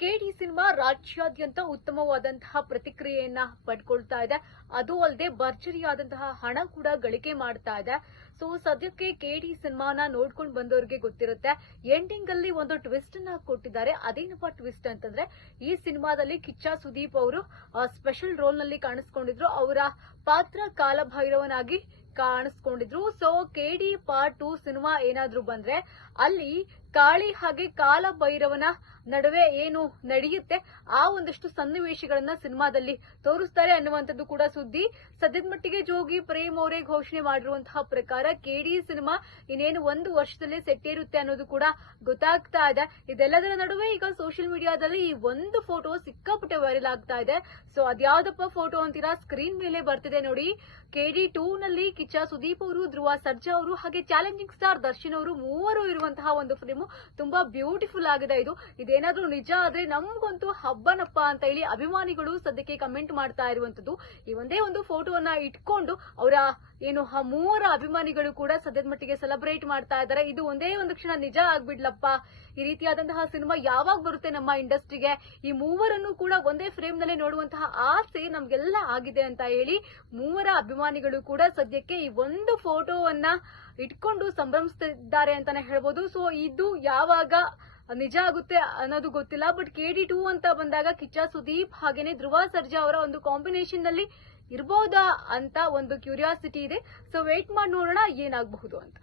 ಕೆಡಿ cinema ರಾಜ್ಯಾದ್ಯಂತ ಉತ್ತಮವಾದಂತಹ ಪ್ರತಿಕ್ರಿಯೆಯನ್ನ ಪಡ್ಕೊಳ್ತಾ ಇದೆ. ಅದು ಅಲ್ಲದೆ ಭರ್ಜರಿಯಾದಂತಹ ಹಣ ಕೂಡ ಗಳಿಕೆ ಮಾಡ್ತಾ ಇದೆ. ಸೊ ಸದ್ಯಕ್ಕೆ ಕೆಡಿ ಸಿನಿಮಾನ ನೋಡ್ಕೊಂಡು ಬಂದವರಿಗೆ ಗೊತ್ತಿರುತ್ತೆ. ಎಂಡಿಂಗ್ ಅಲ್ಲಿ ಒಂದು ಟ್ವಿಸ್ಟ್ ಅನ್ನ ಕೊಟ್ಟಿದ್ದಾರೆ. ಅದೇನಪ್ಪ ಟ್ವಿಸ್ಟ್ ಅಂತಂದ್ರೆ, ಈ ಸಿನಿಮಾದಲ್ಲಿ ಕಿಚ್ಚ ಸುದೀಪ್ ಅವರು ಸ್ಪೆಷಲ್ ರೋಲ್ ನಲ್ಲಿ ಕಾಣಿಸ್ಕೊಂಡಿದ್ರು. ಅವರ ಪಾತ್ರ ಕಾಲಭೈರವನಾಗಿ ಕಾಣಿಸ್ಕೊಂಡಿದ್ರು. ಸೊ ಕೆಡಿ ಪಾರ್ಟ್ 2 ಸಿನಿಮಾ ಏನಾದ್ರೂ ಬಂದ್ರೆ ಅಲ್ಲಿ ಕಾಳಿ ಹಾಗೆ ಕಾಲಭೈರವನ ನಡುವೆ ಏನು ನಡೆಯುತ್ತೆ ಆ ಒಂದಷ್ಟು ಸನ್ನಿವೇಶಗಳನ್ನ ಸಿನಿಮಾದಲ್ಲಿ ತೋರಿಸ್ತಾರೆ ಅನ್ನುವಂಥದ್ದು ಕೂಡ ಸುದ್ದಿ. ಸದ್ಯದ ಮಟ್ಟಿಗೆ ಜೋಗಿ ಪ್ರೇಮ್ ಅವರೇ ಘೋಷಣೆ ಮಾಡಿರುವಂತಹ ಪ್ರಕಾರ ಕೆಡಿ ಸಿನಿಮಾ ಇನ್ನೇನು 1 ವರ್ಷದಲ್ಲೇ ಸೆಟ್ಟೇರುತ್ತೆ ಅನ್ನೋದು ಕೂಡ ಗೊತ್ತಾಗ್ತಾ ಇದೆ. ಇದೆಲ್ಲದರ ನಡುವೆ ಈಗ ಸೋಷಿಯಲ್ ಮೀಡಿಯಾದಲ್ಲಿ ಈ ಒಂದು ಫೋಟೋ ಸಿಕ್ಕಾಪಟ್ಟೆ ವೈರಲ್ ಆಗ್ತಾ ಇದೆ. ಸೊ ಅದ್ಯಾವ್ದಪ್ಪ ಫೋಟೋ ಅಂತೀರಾ? ಸ್ಕ್ರೀನ್ ಮೇಲೆ ಬರ್ತಿದೆ ನೋಡಿ. ಕೆಡಿ 2 ನಲ್ಲಿ ಕಿಚ್ಚ ಸುದೀಪ್ ಅವರು, ಧ್ರುವ ಸರ್ಜಾ ಅವರು ಹಾಗೆ ಚಾಲೆಂಜಿಂಗ್ ಸ್ಟಾರ್ ದರ್ಶನ್ ಅವರು ಮೂವರು ಇರುವಂತಹ ಒಂದು ಫಿಲ್ಮ್ ತುಂಬಾ ಬ್ಯೂಟಿಫುಲ್ ಆಗಿದೆ. ಇದೇನಾದ್ರೂ ನಿಜ ಆದ್ರೆ ನಮ್ಗಂತೂ ಹಬ್ಬನಪ್ಪ ಅಂತ ಹೇಳಿ ಅಭಿಮಾನಿಗಳು ಸದ್ಯಕ್ಕೆ ಕಮೆಂಟ್ ಮಾಡ್ತಾ ಇರುವಂತದ್ದು. ಈ ಒಂದೇ ಒಂದು ಫೋಟೋವನ್ನ ಇಟ್ಕೊಂಡು ಅವರ ಮೂವರ ಅಭಿಮಾನಿಗಳು ಕೂಡ ಸದ್ಯದ ಮಟ್ಟಿಗೆ ಸೆಲೆಬ್ರೇಟ್ ಮಾಡ್ತಾ ಇದ್ದಾರೆ. ಇದು ಒಂದೇ ಒಂದು ಕ್ಷಣ ನಿಜ ಆಗ್ಬಿಡ್ಲಪ್ಪ, ಈ ರೀತಿಯಾದಂತಹ ಸಿನಿಮಾ ಯಾವಾಗ ಬರುತ್ತೆ ನಮ್ಮ ಇಂಡಸ್ಟ್ರಿಗೆ, ಈ ಮೂವರನ್ನು ಕೂಡ ಒಂದೇ ಫ್ರೇಮ್ ನಲ್ಲಿ ನೋಡುವಂತಹ ಆಸೆ ನಮ್ಗೆಲ್ಲ ಆಗಿದೆ ಅಂತ ಹೇಳಿ ಮೂವರ ಅಭಿಮಾನಿಗಳು ಕೂಡ ಸದ್ಯಕ್ಕೆ ಈ ಒಂದು ಫೋಟೋವನ್ನ ಇಟ್ಕೊಂಡು ಸಂಭ್ರಮಿಸ್ತಿದ್ದಾರೆ ಅಂತಾನೆ ಹೇಳ್ಬೋದು. ಸೊ ಇದು ಯಾವಾಗ ನಿಜ ಆಗುತ್ತೆ ಅನ್ನೋದು ಗೊತ್ತಿಲ್ಲ. ಬಟ್ ಕೆಡಿ 2 ಅಂತ ಬಂದಾಗ ಕಿಚ್ಚ ಸುದೀಪ್ ಹಾಗೇನೆ ಧ್ರುವ ಸರ್ಜಾ ಅವರ ಒಂದು ಕಾಂಬಿನೇಷನ್ ನಲ್ಲಿ ಇರಬಹುದಾ ಅಂತ ಒಂದು ಕ್ಯೂರಿಯಾಸಿಟಿ ಇದೆ. ಸೊ ವೇಟ್ ಮಾಡಿ ನೋಡೋಣ ಏನಾಗಬಹುದು ಅಂತ.